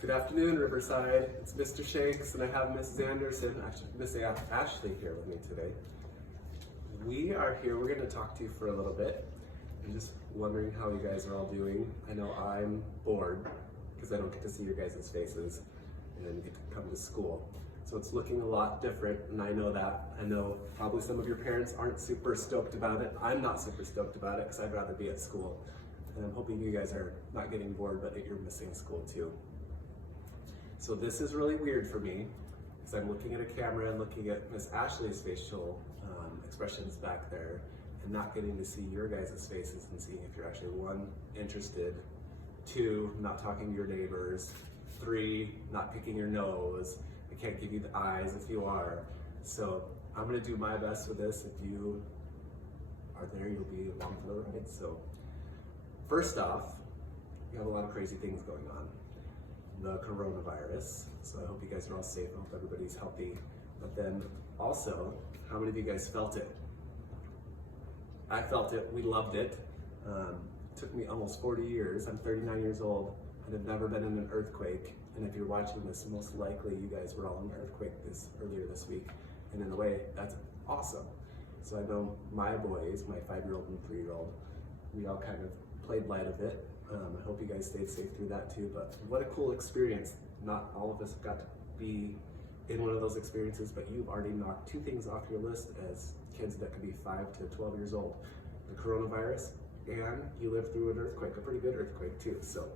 Good afternoon, Riverside. It's Mr. Shanks, and I have Miss Anderson, actually Miss Ashley here with me today. We are here, we're going to talk to you for a little bit. I'm just wondering how you guys are all doing. I know I'm bored because I don't get to see your guys' faces and get to come to school. So it's looking a lot different, and I know that. I know probably some of your parents aren't super stoked about it. I'm not super stoked about it because I'd rather be at school. And I'm hoping you guys are not getting bored, but that you're missing school too. So this is really weird for me because I'm looking at a camera and looking at Miss Ashley's facial expressions back there and not getting to see your guys' faces and seeing if you're actually, 1, interested, 2, not talking to your neighbors, 3, not picking your nose. I can't give you the eyes if you are. So I'm gonna do my best with this. If you are there, you'll be along for the ride. So first off, we have a lot of crazy things going on. The coronavirus, so I hope you guys are all safe. I hope everybody's healthy. But then also, how many of you guys felt it? I felt it, we loved it. Took me almost 40 years, I'm 39 years old, and have never been in an earthquake. And if you're watching this, most likely you guys were all in an earthquake earlier this week. And in a way, that's awesome. So I know my boys, my 5-year-old and 3-year-old, we all kind of played light of it. I hope you guys stayed safe through that too, but what a cool experience. Not all of us got to be in one of those experiences, but you've already knocked 2 things off your list as kids that could be 5 to 12 years old. The coronavirus, and you lived through an earthquake, a pretty good earthquake too. So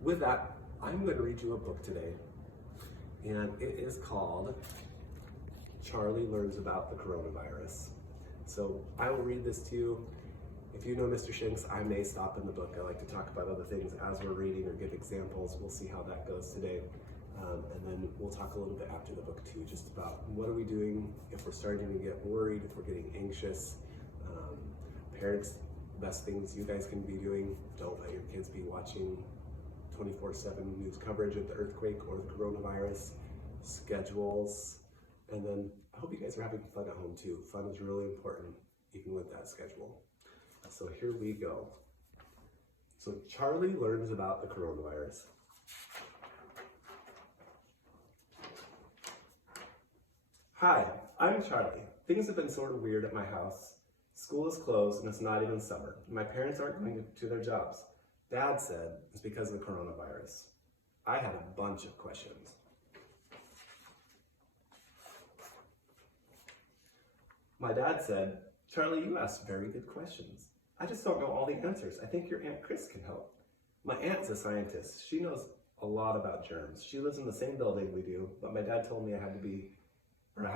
with that, I'm going to read you a book today, and it is called Charlie Learns About the Coronavirus. So I will read this to you. If you know Mr. Shanks, I may stop in the book. I like to talk about other things as we're reading or give examples. We'll see how that goes today. And then we'll talk a little bit after the book too, just about what are we doing if we're starting to get worried, if we're getting anxious. Parents, best things you guys can be doing, don't let your kids be watching 24/7 news coverage of the earthquake or the coronavirus, schedules, and then I hope you guys are having fun at home too. Fun is really important, even with that schedule. So here we go. So Charlie learns about the coronavirus. Hi, I'm Charlie. Things have been sort of weird at my house. School is closed and it's not even summer. My parents aren't going to their jobs. Dad said it's because of the coronavirus. I had a bunch of questions. My dad said, Charlie, you asked very good questions. I just don't know all the answers. I think your Aunt Chris can help. My aunt's a scientist. She knows a lot about germs. She lives in the same building we do, but my dad told me I had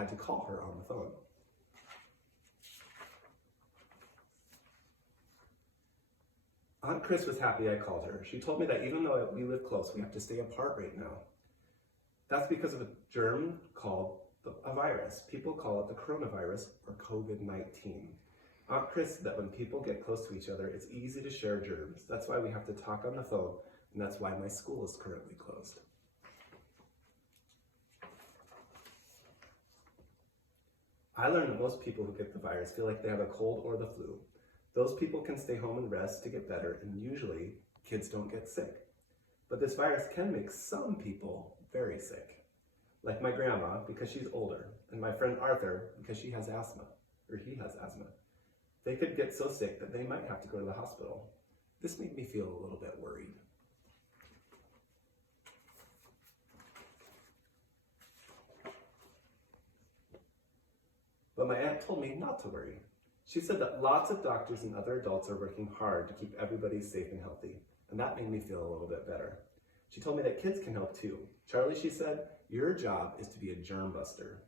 to call her on the phone. Aunt Chris was happy I called her. She told me that even though we live close, we have to stay apart right now. That's because of a germ called a virus. People call it the coronavirus or COVID-19. Aunt Chris said that when people get close to each other, it's easy to share germs. That's why we have to talk on the phone, and that's why my school is currently closed. I learned that most people who get the virus feel like they have a cold or the flu. Those people can stay home and rest to get better, and usually kids don't get sick. But this virus can make some people very sick. Like my grandma, because she's older, and my friend Arthur, because he has asthma. They could get so sick that they might have to go to the hospital. This made me feel a little bit worried. But my aunt told me not to worry. She said that lots of doctors and other adults are working hard to keep everybody safe and healthy, and that made me feel a little bit better. She told me that kids can help too. Charlie, she said, your job is to be a germ buster.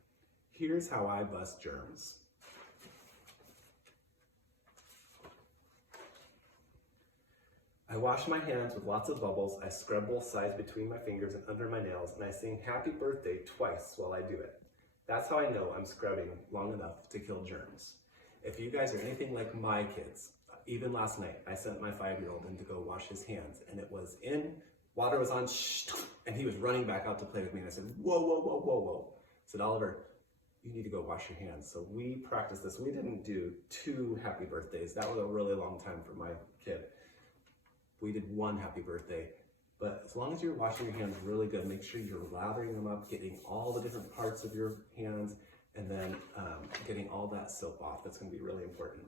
Here's how I bust germs. I wash my hands with lots of bubbles, I scrub both sides between my fingers and under my nails, and I sing happy birthday twice while I do it. That's how I know I'm scrubbing long enough to kill germs. If you guys are anything like my kids, even last night, I sent my 5-year-old in to go wash his hands, and it was water was on, and he was running back out to play with me, and I said, whoa, whoa, whoa, whoa, whoa. I said, Oliver, you need to go wash your hands. So we practiced this. We didn't do 2 happy birthdays. That was a really long time for my kid. We did 1 happy birthday. But as long as you're washing your hands really good, make sure you're lathering them up, getting all the different parts of your hands, and then getting all that soap off. That's going to be really important.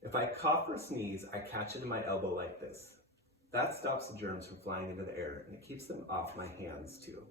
If I cough or sneeze, I catch it in my elbow like this. That stops the germs from flying into the air, and it keeps them off my hands too.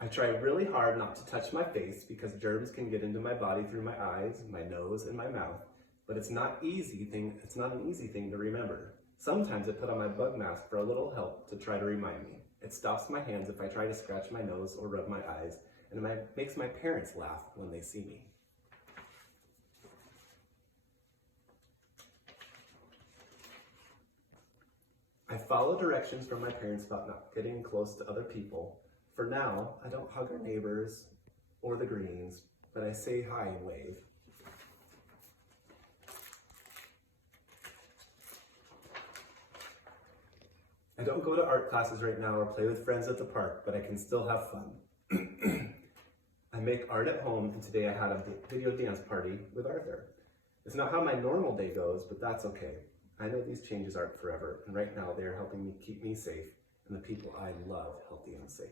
I try really hard not to touch my face because germs can get into my body through my eyes, my nose, and my mouth, but it's not an easy thing to remember. Sometimes I put on my bug mask for a little help to try to remind me. It stops my hands if I try to scratch my nose or rub my eyes, and it makes my parents laugh when they see me. I follow directions from my parents about not getting close to other people. For now, I don't hug our neighbors or the greens, but I say hi and wave. I don't go to art classes right now or play with friends at the park, but I can still have fun. I make art at home, and today I had a video dance party with Arthur. It's not how my normal day goes, but that's okay. I know these changes aren't forever, and right now they are helping me keep me safe and the people I love healthy and safe.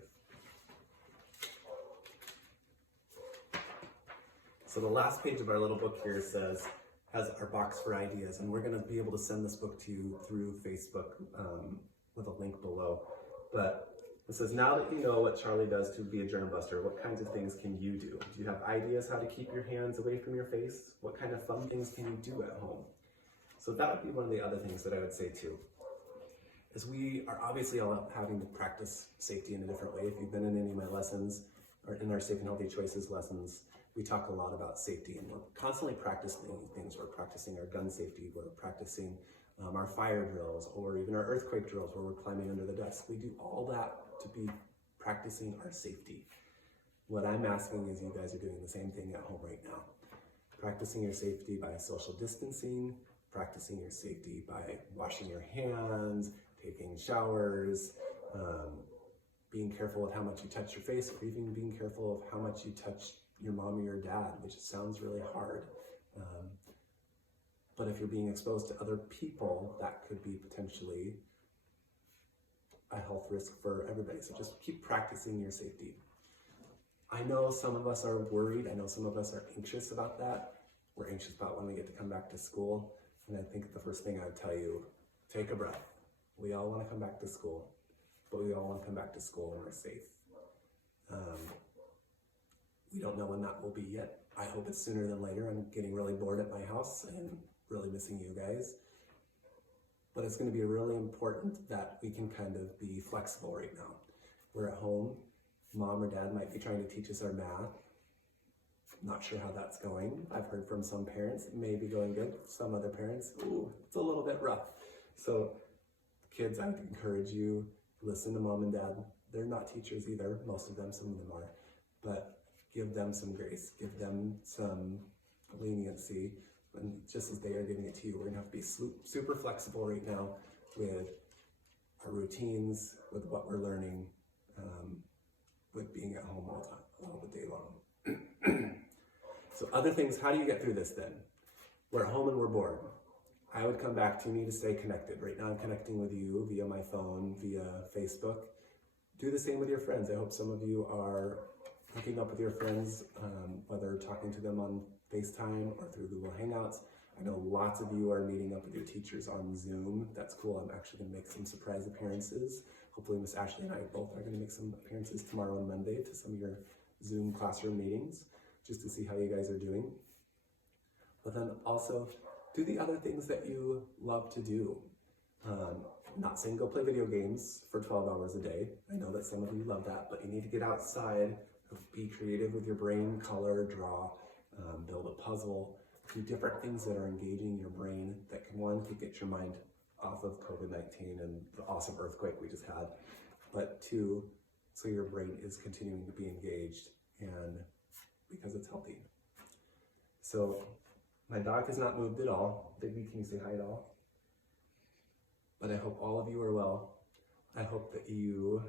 So the last page of our little book here has our box for ideas, and we're going to be able to send this book to you through Facebook with a link below. But it says, now that you know what Charlie does to be a germ buster, what kinds of things can you do? Do you have ideas how to keep your hands away from your face? What kind of fun things can you do at home? So that would be one of the other things that I would say too. Is we are obviously all having to practice safety in a different way. If you've been in any of my lessons or in our Safe and Healthy Choices lessons, we talk a lot about safety, and we're constantly practicing things. We're practicing our gun safety, we're practicing our fire drills, or even our earthquake drills where we're climbing under the desk. We do all that to be practicing our safety. What I'm asking is you guys are doing the same thing at home right now. Practicing your safety by social distancing, practicing your safety by washing your hands, taking showers, being careful with how much you touch your face, or even being careful of how much you touch your mom or your dad, which sounds really hard. But if you're being exposed to other people, that could be potentially a health risk for everybody. So just keep practicing your safety. I know some of us are worried. I know some of us are anxious about that. We're anxious about when we get to come back to school. And I think the first thing I would tell you, take a breath. We all want to come back to school, but we all want to come back to school when we're safe. We don't know when that will be yet. I hope it's sooner than later. I'm getting really bored at my house and really missing you guys. But it's going to be really important that we can kind of be flexible right now. We're at home. Mom or dad might be trying to teach us our math. Not sure how that's going. I've heard from some parents it may be going good. Some other parents, it's a little bit rough. So kids, I would encourage you, listen to mom and dad. They're not teachers either. Most of them, some of them are. But give them some grace. Give them some leniency. And just as they are giving it to you, we're going to have to be super flexible right now with our routines, with what we're learning, with being at home all the day long. So other things, how do you get through this then? We're at home and we're bored. I would come back to you need to stay connected. Right now I'm connecting with you via my phone, via Facebook. Do the same with your friends. I hope some of you are hooking up with your friends, whether talking to them on FaceTime or through Google Hangouts. I know lots of you are meeting up with your teachers on Zoom. That's cool. I'm actually going to make some surprise appearances. Hopefully Miss Ashley and I both are going to make some appearances tomorrow and Monday to some of your Zoom classroom meetings, just to see how you guys are doing. But then also do the other things that you love to do. Not saying go play video games for 12 hours a day. I know that some of you love that, but you need to get outside, be creative with your brain, color, draw, build a puzzle, do different things that are engaging your brain that can, one, to get your mind off of COVID-19 and the awesome earthquake we just had, but two, so your brain is continuing to be engaged and because it's healthy. So my dog has not moved at all. Digby, can you say hi at all? But I hope all of you are well. I hope that you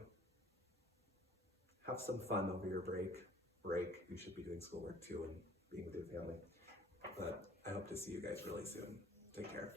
have some fun over your break. You should be doing schoolwork too and being with your family. But I hope to see you guys really soon. Take care.